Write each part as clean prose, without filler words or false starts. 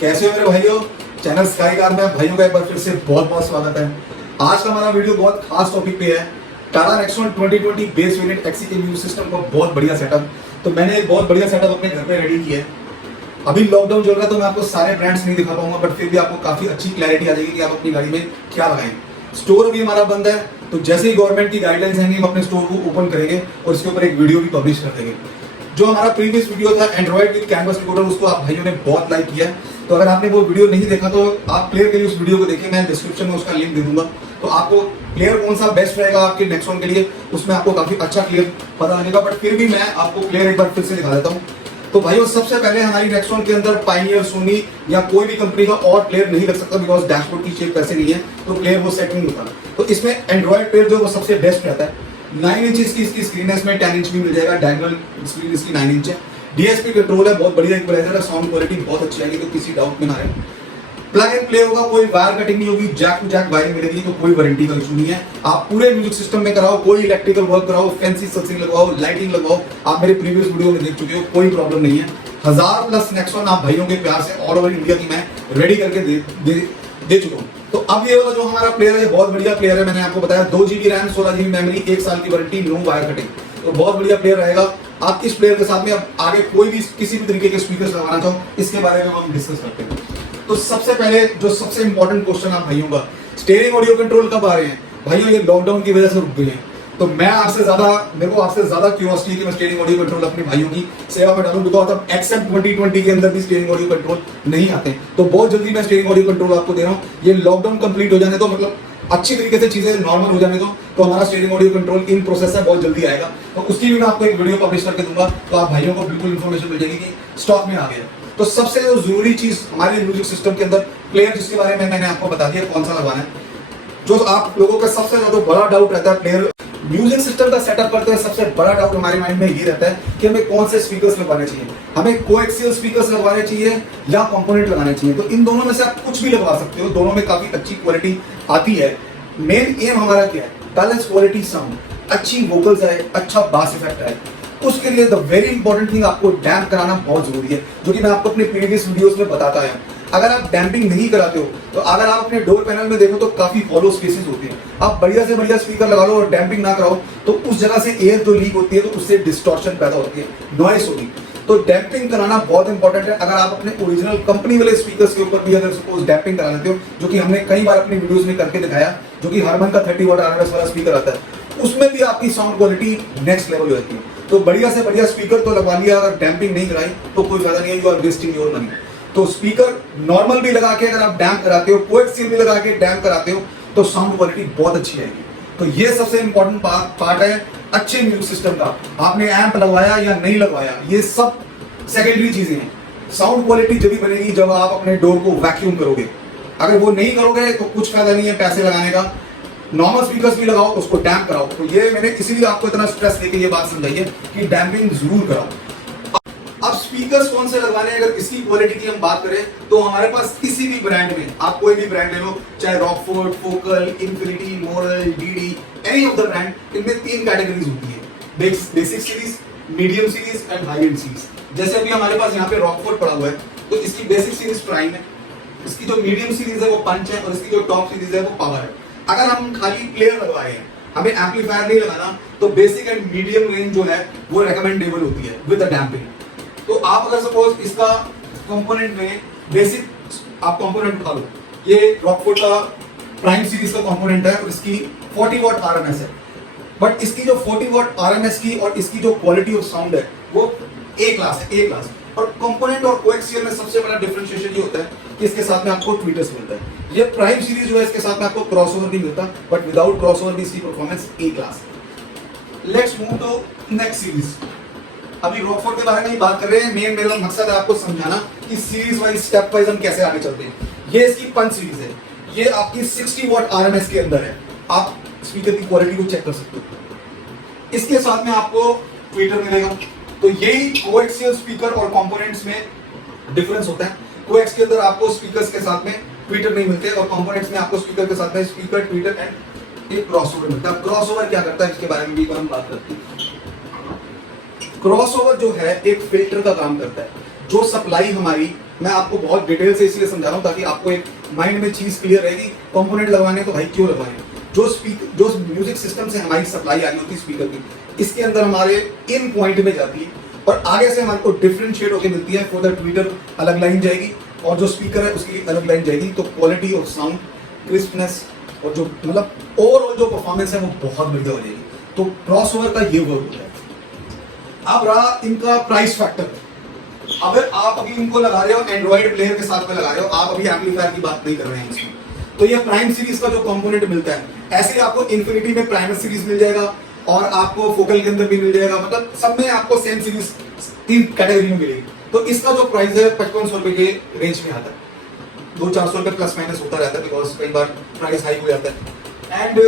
कैसे हो मेरे भाइयों, चैनल स्काई कार में भाइयों का एक बार फिर से बहुत बहुत स्वागत है। आज का हमारा वीडियो बहुत खास टॉपिक पे है, Tata Nexon 2020 base variant XE के म्यूजिक सिस्टम का बहुत बढ़िया सेटअप। तो मैंने एक बहुत बढ़िया सेटअप अपने घर पे रेडी किया है। अभी लॉकडाउन चल रहा है तो मैं आपको सारे ब्रांड्स नहीं दिखा पाऊंगा, बट फिर भी आपको काफी अच्छी क्लैरिटी आ जाएगी कि आप अपनी गाड़ी में क्या लगाएं। स्टोर भी हमारा बंद है, तो जैसे ही गवर्नमेंट की गाइडलाइंस आएंगी हम अपने स्टोर को ओपन करेंगे और इसके ऊपर एक वीडियो भी पब्लिश कर देंगे। जो हमारा प्रीवियस वीडियो था एंड्रॉइड विद कैनवस रिकॉर्डर, उसको आप भाइयों ने बहुत लाइक किया है। तो अगर आपने वो वीडियो नहीं देखा तो आप प्लेयर के लिए उस वीडियो को देखिए, मैं डिस्क्रिप्शन में उसका लिंक दे दूंगा। तो आपको प्लेयर कौन सा बेस्ट रहेगा आपके नेक्सॉन के लिए, उसमें आपको काफी अच्छा क्लियर पता लगेगा। बट फिर भी मैं आपको प्लेयर एक बार फिर से दिखा देता हूँ। तो भाइयों सबसे पहले हमारी नेक्सॉन के अंदर पायनियर, सोनी या कोई भी कंपनी का और प्लेयर नहीं लग सकता, बिकॉज डैशबोर्ड की शेप वैसे नहीं है तो प्लेयर वो सेट नहीं होता। तो इसमें एंड्रॉइड प्लेयर जो वो सबसे बेस्ट रहता है। 9 इंच की इसकी स्क्रीन है, इसमें 10 इंच भी मिल जाएगा, डायगोनल स्क्रीन इसकी 9 इंच है। डीएसपी कंट्रोल है, बहुत बढ़िया इक्वलाइजर है, साउंड क्वालिटी बहुत अच्छी आएगी, तो किसी डाउट में ना रहे। प्लग एंड प्ले होगा, कोई वायर कटिंग नहीं होगी, जैक टू जैक वायरिंग मिलेगी, तो कोई वारंटी का इशू नहीं है। आप पूरे म्यूजिक सिस्टम में कराओ, कोई इलेक्ट्रिकल वर्क कराओ, फैंसी सक्सिंग लगवाओ, लाइटिंग लगवाओ, आप मेरे प्रीवियस वीडियो में देख चुके हो, कोई प्रॉब्लम नहीं है। 1000+ नेक्सॉन आप भाइयों के प्यार से ऑल ओवर इंडिया की मैं रेडी करके दे चुका हूँ। तो अब ये वाला जो हमारा प्लेयर है बहुत बढ़िया प्लेयर है। मैंने आपको बताया 2 GB रैम, 16 GB मेमोरी, 1 साल की वारंटी, नो वायर कटिंग, तो बहुत बढ़िया प्लेयर रहेगा। आप इस प्लेयर के साथ में अब आगे कोई भी किसी भी तरीके के स्पीकर्स लगाना चाहो, इसके बारे में हम डिस्कस करते हैं। तो सबसे पहले जो सबसे इंपॉर्टेंट क्वेश्चन आप भाइयों का, स्टीयरिंग ऑडियो कंट्रोल कब आ रहे हैं भाइयों? ये लॉकडाउन की वजह से रुक गए हैं। तो मेरे को आपसे ज्यादा क्यूरियोसिटी है कि मैं स्टीयरिंग ऑडियो कंट्रोल अपने भाइयों की सेवा में डालूं, बिकॉज अब एक्सेप्ट 2020 के अंदर भी स्टीयरिंग ऑडियो कंट्रोल नहीं आते। तो बहुत जल्दी मैं स्टीयरिंग ऑडियो कंट्रोल आपको दे रहा हूँ। ये लॉकडाउन कंप्लीट हो जाने दो, मतलब अच्छी तरीके से चीजें नॉर्मल हो जाने दो, तो हमारा steering audio control in process है, बहुत जल्दी आएगा। तो उसकी भी मैं आपको एक वीडियो पब्लिश करके दूंगा, तो आप भाइयों को बिल्कुल इन्फॉर्मेशन मिल जाएगी कि स्टॉक में आ गया। तो सबसे जो जरूरी चीज हमारे म्यूजिक सिस्टम के अंदर प्लेयर, जिसके बारे में मैंने आपको बता दिया कौन सा लगवाना है। जो आप लोगों का सबसे ज्यादा बड़ा डाउट रहता है प्लेयर म्यूजिक सिस्टम का सेटअप करते हैं, सबसे बड़ा डाउट हमारे माइंड में ये रहता है कि हमें कौन से स्पीकर्स लगवाने चाहिए, हमें कोएक्सियल स्पीकर्स लगवाने चाहिए या कंपोनेंट लगाने चाहिए। तो इन दोनों में से आप कुछ भी लगवा सकते हो, दोनों में काफी अच्छी क्वालिटी आती है। मेन एम हमारा क्या है? बैलेंस क्वालिटी साउंड, अच्छी वोकल्स है, अच्छा बास इफेक्ट है। उसके लिए द वेरी इंपॉर्टेंट थिंग, आपको डैम्प कराना बहुत जरूरी है, जो कि मैं आपको अपने प्रीवियस वीडियोस में बताता है। अगर आप डैम्पिंग नहीं कराते हो, तो अगर आप अपने डोर पैनल में देखो तो काफी हॉलो स्पेसेस होती हैं। आप बढ़िया से बढ़िया स्पीकर लगा लो और डैम्पिंग ना कराओ, तो उस जगह से एयर जो लीक होती है तो उससे डिस्टॉर्शन पैदा होती है, नॉइस होगी। तो डैम्पिंग कराना बहुत इंपॉर्टेंट है। अगर आप अपने ओरिजिनल कंपनी वाले स्पीकर्स के ऊपर भी अगर सपोज डैम्पिंग करा लेते हो, जो कि हमने कई बार अपनी वीडियोस में करके दिखाया, जो कि हारमन का 30 वाट RMS वाला स्पीकर आता है, उसमें भी आपकी साउंड क्वालिटी नेक्स्ट लेवल होती है। तो बढ़िया से बढ़िया स्पीकर तो लगवा लिया, अगर डैम्पिंग नहीं कराई तो कोई फायदा नहीं है, you are wasting your money. तो स्पीकर नॉर्मल भी लगा के अगर आप डैम्प कराते हो, कोएक्सियल भी लगा के डैम्प कराते हो, तो साउंड क्वालिटी बहुत अच्छी आएगी। तो ये सबसे इंपॉर्टेंट पार्ट है अच्छे म्यूजिक सिस्टम का। आपने एम्प लगवाया या नहीं लगवाया, ये सब सेकेंडरी चीजें हैं। साउंड क्वालिटी जब भी बनेगी जब आप अपने डोर को वैक्यूम करोगे। अगर वो नहीं करोगे तो कुछ फायदा नहीं है पैसे लगाने का। नॉर्मल स्पीकर्स भी लगाओ, उसको डैम्प कराओ। तो ये मैंने इसीलिए आपको इतना स्ट्रेस देके ये बात समझाई है कि डैम्पिंग जरूर कराओ। अब स्पीकर्स कौन से लगवाने हैं, अगर इसकी क्वालिटी की हम बात करें तो हमारे पास किसी भी ब्रांड में, आप कोई भी ब्रांड ले लो, चाहे Rockford, focal, infinity, moral, DD, any of the brand, इनमें 3 कैटेगरीज होती है, basic series, medium series and high and series. जैसे अभी हमारे पास यहाँ पे रॉकफोर्ड पड़ा हुआ है, तो इसकी बेसिक सीरीज प्राइम है, इसकी जो मीडियम सीरीज है वो पंच है, और इसकी जो टॉप सीरीज है वो पावर है। अगर हम खाली प्लेयर लगवा रहे हैं, हमें एम्पलीफायर नहीं लगाना, तो बेसिक एंड मीडियम रेंज जो है वो रेकमेंडेबल होती है विद द डैम्पिंग। तो आप अगर सपोज इसका कंपोनेंट में बेसिक आप कंपोनेंट उठा लो, ये रॉकफोर्ड का प्राइम सीरीज का कंपोनेंट है और इसकी 40 वाट RMS है। बट इसकी जो 40 वाट RMS की और इसकी जो क्वालिटी ऑफ साउंड है वो A क्लास है, A क्लास। और कंपोनेंट और कोएक्सियल में सबसे बड़ा डिफरेंशिएशन ये होता है कि इसके साथ में आपको ट्वीटर्स मिलता है। ये प्राइम सीरीज जो है इसके साथ में आपको क्रॉसओवर नहीं मिलता, बट विदाउट क्रॉसओवर भी इसकी परफॉर्मेंस A क्लास है। Let's move to next series. अभी रॉकफोर्ड के बारे में ही बात कर रहे हैं। मेरा मकसद है आपको समझाना कि सीरीज वाइज, स्टेप वाइज हम कैसे आगे चलते हैं। ये इसकी पंच सीरीज है, ये आपकी 60 वाट RMS के अंदर है। आप स्पीकर की क्वालिटी को चेक कर सकते हो। इसके साथ में आपको ट्विटर मिलेगा। तो यही कोएक्सियल स्पीकर और कंपोनेंट्स में डिफरेंस होता है। कोएक्स के अंदर आपको स्पीकर्स के साथ में ट्विटर नहीं मिलते, और कंपोनेंट्स में आपको स्पीकर के साथ में स्पीकर, ट्विटर एंड एक क्रॉसओवर मिलता है। क्रॉसओवर क्या करता है इसके बारे में भी हम बात करते हैं। क्रॉसओवर जो है एक फिल्टर का काम करता है, जो सप्लाई हमारी मैं आपको बहुत डिटेल से इसलिए समझा रहा हूँ ताकि आपको एक माइंड में चीज क्लियर रहेगी। कंपोनेंट लगवाने तो भाई क्यों लगवाएं, जो म्यूजिक सिस्टम से हमारी सप्लाई आ रही होती है स्पीकर की, इसके अंदर हमारे इन पॉइंट में जाती है और आगे से हमारे को डिफरेंशिएट होकर मिलती है। फॉर द ट्विटर अलग लाइन जाएगी और जो स्पीकर है उसकी अलग लाइन जाएगी। तो क्वालिटी ऑफ साउंड, क्रिस्पनेस और जो मतलब ओवरऑल जो परफॉर्मेंस है वो बहुत बढ़िया हो जाएगी। तो क्रॉसओवर का ये वर्क होता है। अब रहा इनका प्राइस फैक्टर। अगर आप अभी इनको लगा रहे हो एंड्रॉइड प्लेयर के साथ में लगा रहे हो, आप अभी एम्पलीफायर की बात नहीं कर रहे हैं इसमें, तो ये प्राइम सीरीज का जो कंपोनेंट मिलता है, ऐसे ही आपको इन्फिनिटी में प्राइमर सीरीज मिल जाएगा और आपको फोकल के अंदर भी मिल जाएगा। मतलब सब में आपको सेम सीरीज 3 कैटेगरी में मिलेगी। तो इसका जो प्राइस है 5500 रुपए के रेंज में आता है। 200-400 रुपए प्लस माइनस होता रहता है, बिकॉज कई बार प्राइस हाई हो जाता है। एंड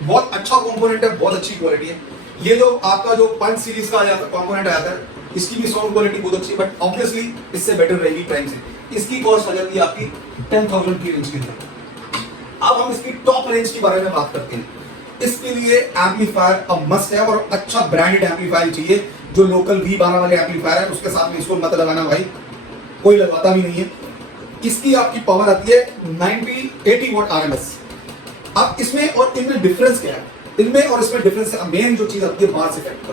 बहुत अच्छा कंपोनेंट है, बहुत अच्छी क्वालिटी है। ये जो आपका जो 5 सीरीज का कंपोनेंट आता है, इसकी भी साउंड क्वालिटी बहुत अच्छी है, बट ऑब्वियसली इससे बेटर रहेगी प्राइम से। इसकी कॉस्ट आ जाती है आपकी 10,000 की रेंज के अंदर। अब हम इसकी टॉप रेंज के बारे में बात करते हैं। इसके लिए एम्पलीफायर अब मस्ट है और अच्छा ब्रांडेड एम्पलीफायर चाहिए। जो लोकल V12 वाले एम्पलीफायर है उसके साथ में इसको मत लगाना भाई, कोई लगाता भी नहीं है। इसकी आपकी पावर आती है 80 वॉट RMS। अब इसमें और इनमें डिफरेंस क्या है? इनमें और इसमें डिफरेंस मेन जो चीज आती है बास इफेक्ट का,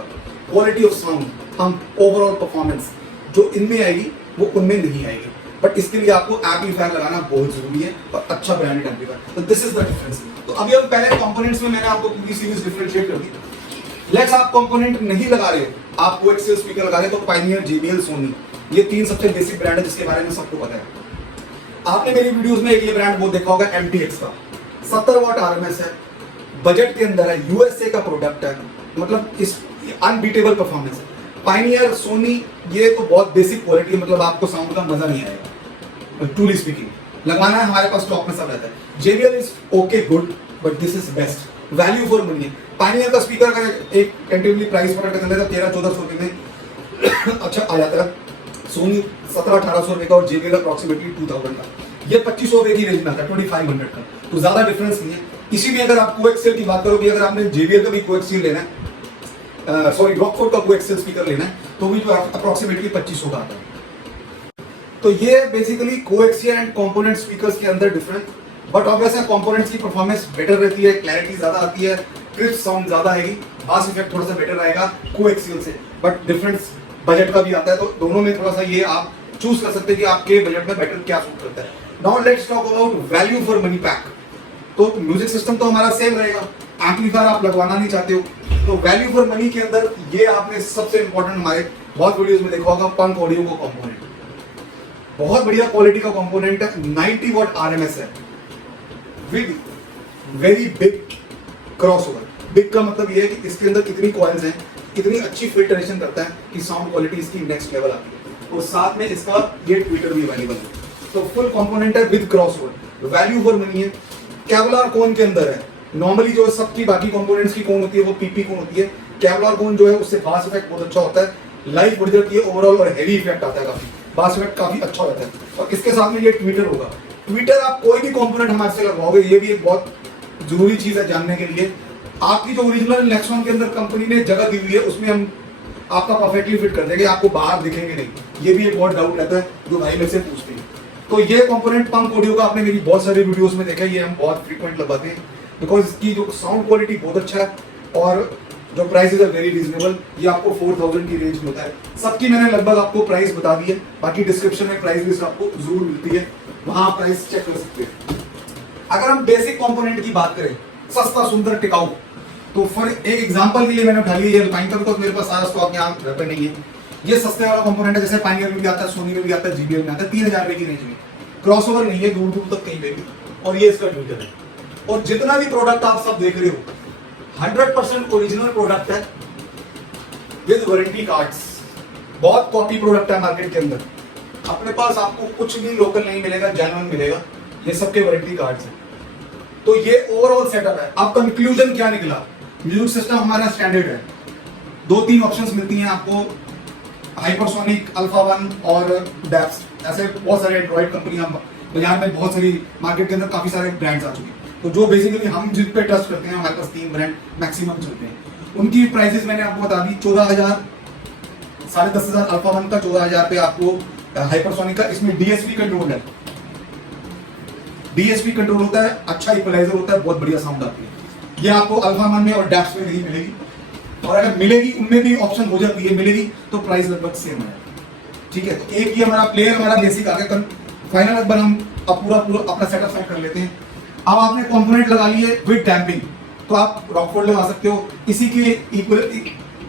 क्वालिटी ऑफ साउंड, हम ओवरऑल परफॉर्मेंस जो इनमें आएगी वो उनमें नहीं आएगी। बट इसके लिए आपको एम्पलीफायर लगाना बहुत जरूरी है और अच्छा ब्रांडेड एम्पलीफायर। तो दिस इज द डिफरेंस। तो अभी हम पहले कंपोनेंट्स में मैंने आपको पूरी सीरीज डिफरेंशिएट कर दी। लेट्स आप कंपोनेंट नहीं लगा रहे हो, आप कोएक्सियल स्पीकर लगा रहे हो, तो पायनियर, JBL, सोनी, ये 3 सबसे बेसिक ब्रांड है जिसके बारे में सबको पता है। आपने मेरी वीडियोस में एक ये ब्रांड वो देखा होगा MTX का, 70 वॉट RMS है, बजट के अंदर है, USA का प्रोडक्ट है, मतलब इस अनबीटेबल परफॉर्मेंस है। पायनियर, सोनी, ये तो बहुत बेसिक क्वालिटी है, मतलब आपको साउंड का मजा नहीं आएगा ट्रूली स्पीकिंग। लगाना है हमारे पास स्टॉक में सब रहता है। JBL is okay good, but this is best value for money. Pioneer का स्पीकर का एक टेंटेटिवली प्राइस पकड़ के चलता है 1300-1400 रुपए में अच्छा आ जाता है। सोनी 1700-1800 रुपए का और JBL अप्रॉक्सीमेटली 2000 का। ये 2500 रुपए की रेंज में आता है, 2500 का, तो ज्यादा डिफरेंस नहीं है। इसी में अगर आप कोएक्सियल की बात करोगे, अगर आपने JBL का भी कोएक्सियल लेना है, सॉरी रॉकफोर्ड का कोएक्सियल स्पीकर लेना है, तो भी जो अप्रॉक्सीमेटली 2500 का आता है। तो ये basically coaxial and component speakers के अंदर डिफरेंस। बट ऑब्वियसली कंपोनेंट्स की परफॉर्मेंस बेटर रहती है, क्लैरिटी ज्यादा आती है, क्रिस्प साउंड ज्यादा आएगी, बास इफेक्ट थोड़ा सा बेटर आएगा कोएक्सियल से। बट डिफरेंस बजट का भी आता है, तो दोनों में थोड़ा सा ये आप चूज कर सकते हैं कि आपके बजट में बेटर क्या सूट करता है। Now let's talk about value for money pack. तो म्यूजिक सिस्टम तो हमारा सेम रहेगा, एम्पलीफायर आप लगवाना नहीं चाहते हो, तो वैल्यू फॉर मनी के अंदर ये आपने सबसे इंपॉर्टेंट हमारे बहुत वीडियोस में देखा होगा, पंक ऑडियो का कंपोनेंट। बहुत बढ़िया क्वालिटी का कंपोनेंट है, 90 वॉट RMS है with very big crossover. Big का मतलब ये है कि इसके अंदर इतनी कॉइल्स हैं, इतनी अच्छी फिल्टरेशन करता है कि साउंड क्वालिटी इसकी नेक्स्ट लेवल आती है। और साथ में इसका ये ट्विटर भी अवेलेबल है। तो फुल कंपोनेंट है with crossover, value for money है। केवलार कोन के अंदर है। नॉर्मली जो सबकी बाकी कंपोनेंट्स की कोन होती है वो PP कोन होती है, केवलार कोन जो है उससे बास इफेक्ट बहुत अच्छा होता है, लाइफ बढ़ जाती है ओवरऑल और हेवी इफेक्ट आता है, काफी बास इफेक्ट काफी अच्छा होता है। और इसके साथ में ये ट्विटर होगा। ट्विटर आप कोई भी कंपोनेंट हमारे से लगवाओगे, ये भी एक बहुत जरूरी चीज है जानने के लिए। आपकी जो ओरिजिनल नेक्सॉन के अंदर कंपनी ने जगह दी हुई है उसमें हम आपका परफेक्टली फिट कर देंगे, आपको बाहर दिखेंगे नहीं। ये भी एक बहुत डाउट रहता है जो भाई मेरे से पूछते हैं। तो ये कंपोनेंट पंक ऑडियो का आपने मेरी बहुत सारी वीडियोस में देखा है, ये हम बहुत फ्रीक्वेंट लगवाते हैं बिकॉज इसकी जो साउंड क्वालिटी बहुत अच्छा है और जो प्राइसेस है वेरी रीजनेबल। ये आपको 4000 की रेंज में होता है। सबकी मैंने लगभग आपको प्राइस बता दी है, बाकी डिस्क्रिप्शन में प्राइस लिस्ट आपको जरूर मिलती है, वहां प्राइस चेक कर सकते हैं। अगर हम बेसिक कंपोनेंट की बात करें, सस्ता, सुंदर, टिकाऊ, तो फॉर एक एग्जांपल के लिए मैंने उठा लिया ये पाइनियर का, मेरे पास सारा स्टॉक यहाँ घर पे नहीं है। ये सस्ते वाला कंपोनेंट है, जैसे पाइनियर में भी आता है, सोनी में भी आता है, JBL में आता है, 3000 रुपए की रेंज में। क्रॉसओवर नहीं है दूर दूर तक कहीं पे भी, और ये इसका ट्विटर है। और जितना भी प्रोडक्ट आप सब देख रहे हो 100% ओरिजिनल प्रोडक्ट है विद वारंटी कार्ड्स। बहुत कॉपी प्रोडक्ट है मार्केट के अंदर, अपने पास आपको कुछ भी लोकल नहीं मिलेगा, जेन्युइन मिलेगा। ये सबके वारंटी कार्ड्स हैं। तो ये ओवरऑल सेटअप है। अब कंक्लूजन क्या निकला? म्यूजिक सिस्टम हमारा स्टैंडर्ड है, 2-3 ऑप्शंस मिलती हैं आपको, हाइपरसोनिक, अल्फा 1 और डेप्स। ऐसे बहुत सारे एंड्रॉइड कंपनियां बाजार में, बहुत सारी मार्केट के अंदर काफी सारे ब्रांड्स आ चुके हैं। तो जो बेसिकली हम जिन पे ट्रस्ट करते हैं, हमारे पास 3 ब्रांड मैक्सिमम चलते हैं। उनकी प्राइसेस मैंने आपको बता दी, 14,000, 10,500 अल्फा 1 का, 14,000 पे आपको हाइपरसोनिक का, इसमें डीएसपी कंट्रोल है, डीएसपी कंट्रोल होता है, अच्छा इक्वलाइजर होता है, बहुत बढ़िया साउंड आती है। ये आपको अल्फा वन में और डैश में नहीं मिलेगी, और अगर मिलेगी उनमें भी ऑप्शन हो जाती है, मिलेगी तो प्राइस लगभग सेम है। ठीक है, तो एक ये हमारा प्लेयर हमारा बेसिक आ गया। फाइनल एक बार हम अब पूरा अपना सेटअप सेट कर लेते हैं। अब आपने कंपोनेंट लगा लिए विद डैम्पिंग, तो आप रॉकफोर्ड लगा सकते हो, इसी के इक्वल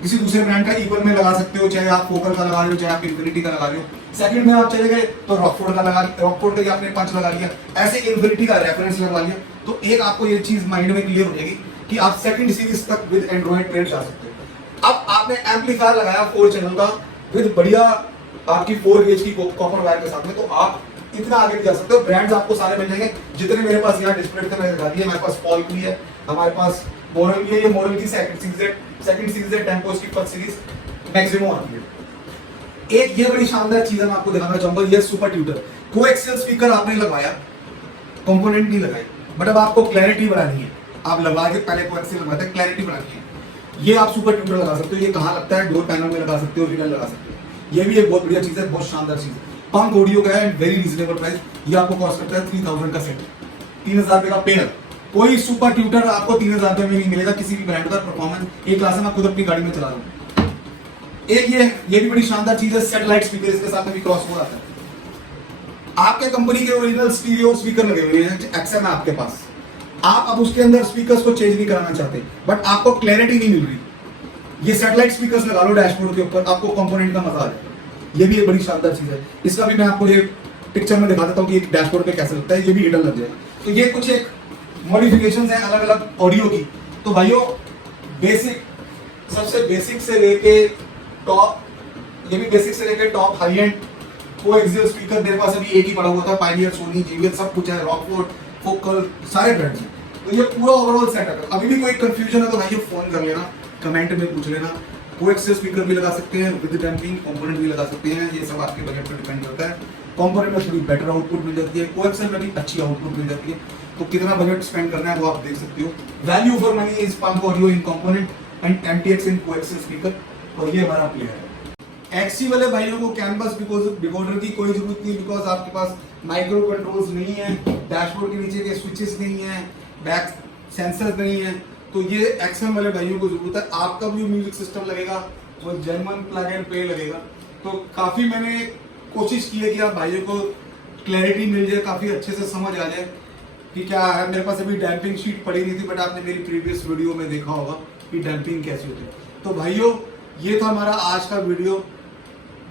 किसी दूसरे ब्रांड का इक्वल में लगा सकते हो, चाहे आप फोकल का लगा रहे हो, चाहे आप इन्फिनिटी का लगा रहे हो। सेकंड में आप चले गए तो रॉकफोर्ड का लगा, रॉकफोर्ड का आपने पंच लगा लिया, ऐसे इन्फिनिटी का रेफरेंस लगवा लिया। तो एक आपको ये चीज माइंड में क्लियर हो जाएगी कि आप सेकंड सीरीज तक विद एंड्रॉइड ट्रेड जा सकते हो। अब आपने एम्पलीफायर लगाया 4 चैनल का विद बढ़िया आपकी 4 गेज की कॉपर वायर के साथ में, तो आप इतना आगे नहीं जा सकते हो। ब्रांड्स आपको सारे मिल जाएंगे जितने मेरे पास यहाँ डिस्प्ले पे मैंने लगा दिए। हमारे पास पॉल भी है, हमारे पास मोरल भी है, ये मोरल की सेकंड सीरीज है, टेम्पोस की फर्स्ट सीरीज मैक्सिमम आती है। एक ये बड़ी शानदार चीज मैं आपको दिखाना चाहूंगा, ये सुपर ट्यूटर कोएक्सियल स्पीकर आपने लगवाया, कंपोनेंट नहीं लगाई, बट अब आपको क्लैरिटी बढ़ानी है। आप लगा के पहले कोएक्सियल लगवाते हैं, क्लैरिटी बढ़ानी है, ये आप सुपर ट्यूटर लगा सकते हो। ये कहाँ लगता है, डोर पैनल में लगा सकते हो, विनर लगा सकते हो। ये भी एक बहुत बढ़िया चीज है, बहुत शानदार चीज है। पंक ऑडियो का है, वेरी रीजनेबल प्राइस। ये आपको कॉस्ट करता है 3000 का सेट, 3000 रुपए का पेयर। कोई सुपर ट्यूटर आपको 3000 रुपए में नहीं मिलेगा किसी भी ब्रांड का। परफॉर्मेंस एक क्लास में खुद अपनी गाड़ी में चला रहा हूँ। एक ये भी बड़ी शानदार चीज है, सैटेलाइट स्पीकर इसके साथ में भी क्रॉस हो आता है। आपके कंपनी के ओरिजिनल स्टीरियो स्पीकर लगे हुए हैं, एक्सएम है आपके पास, आप अब उसके अंदर स्पीकर्स को चेंज नहीं कराना चाहते, बट आपको क्लैरिटी नहीं मिल रही, ये सैटेलाइट स्पीकर्स लगा लो डैशबोर्ड के ऊपर, आपको कंपोनेंट का मजा आ जाएगा। ये भी एक बड़ी शानदार चीज है। इसका भी मैं आपको ये पिक्चर में दिखा देता हूँ कि एक डैशबोर्ड पे कैसे लगता है, ये भी हिडन लग जाएगा। तो ये कुछ एक मॉडिफिकेशंस हैं अलग अलग ऑडियो की। तो भाइयों बेसिक, सबसे बेसिक से लेके टॉप, ये भी बेसिक से लेके top high and coaxial speaker मेरे पास अभी एक ही पड़ा हुआ था, पायनियर, सोनी, जेबीएल सब कुछ है, रॉकफोर्ड, फोकल, सारे ब्रांड्स हैं। तो ये पूरा ओवरऑल सेटअप है। अभी भी कोई कंफ्यूजन है तो भाइयों फोन कर लेना, कमेंट में पूछ लेना। कोएक्सियल स्पीकर भी लगा सकते हैं, विद डैम्पिंग कंपोनेंट भी लगा सकते हैं, ये सब आपके बजट पर डिपेंड करता है। कंपोनेंट में थोड़ी बेटर आउटपुट मिल जाती है, कोएक्सियल में भी अच्छी आउटपुट मिल जाती है। तो कितना बजट स्पेंड करना है वो आप देख सकते हो। Value for money is Punk Audio in component and MTX in coaxial speaker. और ये हमारा प्लेयर है। एक्सी वाले भाइयों को कैनवस डिकोडर की कोई जरूरत नहीं, बिकॉज आपके पास माइक्रो कंट्रोल्स नहीं है, डैशबोर्ड के नीचे के स्विचेस नहीं है, बैक सेंसर्स नहीं है। तो ये एक्सएम वाले भाइयों को जरूरत है। आपका भी म्यूजिक सिस्टम लगेगा वो जर्मन प्लग एंड प्ले लगेगा। तो काफी मैंने कोशिश की है कि आप भाइयों को क्लैरिटी मिल जाए, काफी अच्छे से समझ आ जाए कि क्या है। मेरे पास अभी डैम्पिंग शीट पड़ी नहीं थी, बट आपने मेरी प्रीवियस वीडियो में देखा होगा कि डैम्पिंग कैसे होती है। तो भाइयों ये था हमारा आज का वीडियो।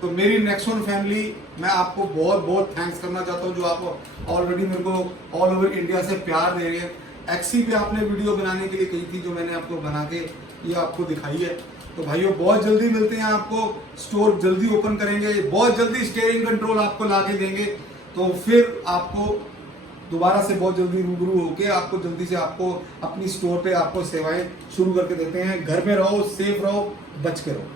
तो मेरी नेक्सॉन फैमिली, मैं आपको बहुत बहुत थैंक्स करना चाहता हूँ जो आप ऑलरेडी मेरे को ऑल ओवर इंडिया से प्यार दे रहे हैं। एक्सी पे आपने वीडियो बनाने के लिए कही थी, जो मैंने आपको बना के ये आपको दिखाई है। तो भाइयों बहुत जल्दी मिलते हैं, आपको स्टोर जल्दी ओपन करेंगे, बहुत जल्दी स्टीयरिंग कंट्रोल आपको ला के देंगे। तो फिर आपको दोबारा से बहुत जल्दी रूबरू होके आपको जल्दी से आपको अपनी स्टोर पे आपको सेवाएं शुरू करके देते हैं। घर में रहो, सेफ रहो, बच के रहो।